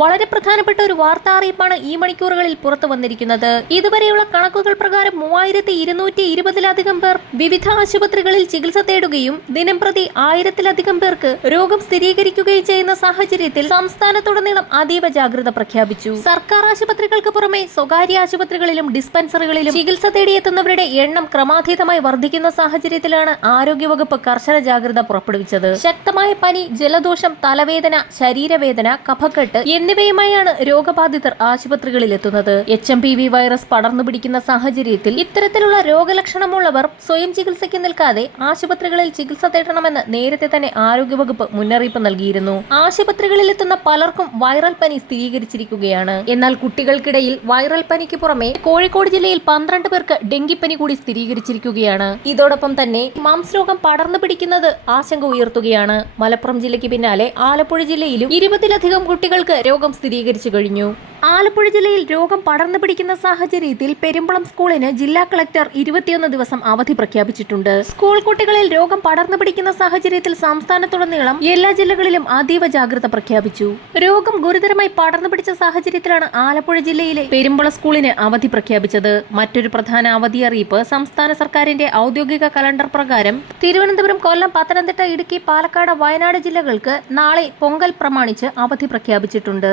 വളരെ പ്രധാനപ്പെട്ട ഒരു വാർത്താ അറിയിപ്പാണ് ഈ മണിക്കൂറുകളിൽ പുറത്തു വന്നിരിക്കുന്നത്. ഇതുവരെയുള്ള കണക്കുകൾ പ്രകാരം 3220-ലധികം പേർ വിവിധ ആശുപത്രികളിൽ ചികിത്സ തേടുകയും ദിനംപ്രതി 1000-ലധികം പേർക്ക് രോഗം സ്ഥിരീകരിക്കുകയും ചെയ്യുന്ന സാഹചര്യത്തിൽ സംസ്ഥാനത്തുടനീളം അതീവ ജാഗ്രത പ്രഖ്യാപിച്ചു. സർക്കാർ ആശുപത്രികൾക്ക് പുറമെ സ്വകാര്യ ആശുപത്രികളിലും ഡിസ്പെൻസറികളിലും ചികിത്സ തേടിയെത്തുന്നവരുടെ എണ്ണം ക്രമാതീതമായി വർദ്ധിക്കുന്ന സാഹചര്യത്തിലാണ് ആരോഗ്യവകുപ്പ് കർശന ജാഗ്രത പുറപ്പെടുവിച്ചത്. ശക്തമായ പനി, ജലദോഷം, തലവേദന, ശരീരവേദന, കഫക്കെട്ട് എന്നിവയുമായാണ് രോഗബാധിതർ ആശുപത്രികളിൽ എത്തുന്നത്. HMPV വൈറസ് പടർന്നു പിടിക്കുന്ന സാഹചര്യത്തിൽ ഇത്തരത്തിലുള്ള രോഗലക്ഷണമുള്ളവർ സ്വയം ചികിത്സയ്ക്ക് നിൽക്കാതെ ആശുപത്രികളിൽ ചികിത്സ തേടണമെന്ന് നേരത്തെ തന്നെ ആരോഗ്യവകുപ്പ് മുന്നറിയിപ്പ് നൽകിയിരുന്നു. ആശുപത്രികളിൽ എത്തുന്ന പലർക്കും വൈറൽ പനി സ്ഥിരീകരിച്ചിരിക്കുകയാണ്. എന്നാൽ കുട്ടികൾക്കിടയിൽ വൈറൽ പനിക്ക് പുറമെ കോഴിക്കോട് ജില്ലയിൽ 12 പേർക്ക് ഡെങ്കിപ്പനി കൂടി സ്ഥിരീകരിച്ചിരിക്കുകയാണ്. ഇതോടൊപ്പം തന്നെ മംസ് രോഗം പടർന്നു പിടിക്കുന്നത് ആശങ്ക ഉയർത്തുകയാണ്. മലപ്പുറം ജില്ലയ്ക്ക് പിന്നാലെ ആലപ്പുഴ ജില്ലയിലും 20-ലധികം കുട്ടികൾക്ക് രോഗം സ്ഥിരീകരിച്ചു കഴിഞ്ഞു. ആലപ്പുഴ ജില്ലയിൽ രോഗം പടർന്നു പിടിക്കുന്ന സാഹചര്യത്തിൽ പെരുമ്പളം സ്കൂളിന് ജില്ലാ കളക്ടർ 21 ദിവസം അവധി പ്രഖ്യാപിച്ചിട്ടുണ്ട്. സ്കൂൾ കുട്ടികളിൽ രോഗം പടർന്നു പിടിക്കുന്ന സാഹചര്യത്തിൽ സംസ്ഥാനത്തുടനീളം എല്ലാ ജില്ലകളിലും അതീവ ജാഗ്രത പ്രഖ്യാപിച്ചു. രോഗം ഗുരുതരമായി പടർന്നു പിടിച്ച സാഹചര്യത്തിലാണ് ആലപ്പുഴ ജില്ലയിലെ പെരുമ്പളം സ്കൂളിന് അവധി പ്രഖ്യാപിച്ചത്. മറ്റൊരു പ്രധാന അവധി അറിയിപ്പ് സംസ്ഥാന സർക്കാരിന്റെ ഔദ്യോഗിക കലണ്ടർ പ്രകാരം തിരുവനന്തപുരം, കൊല്ലം, പത്തനംതിട്ട, ഇടുക്കി, പാലക്കാട്, വയനാട് ജില്ലകൾക്ക് നാളെ പൊങ്കൽ പ്രമാണിച്ച് അവധി പ്രഖ്യാപിച്ചിട്ടുണ്ട്.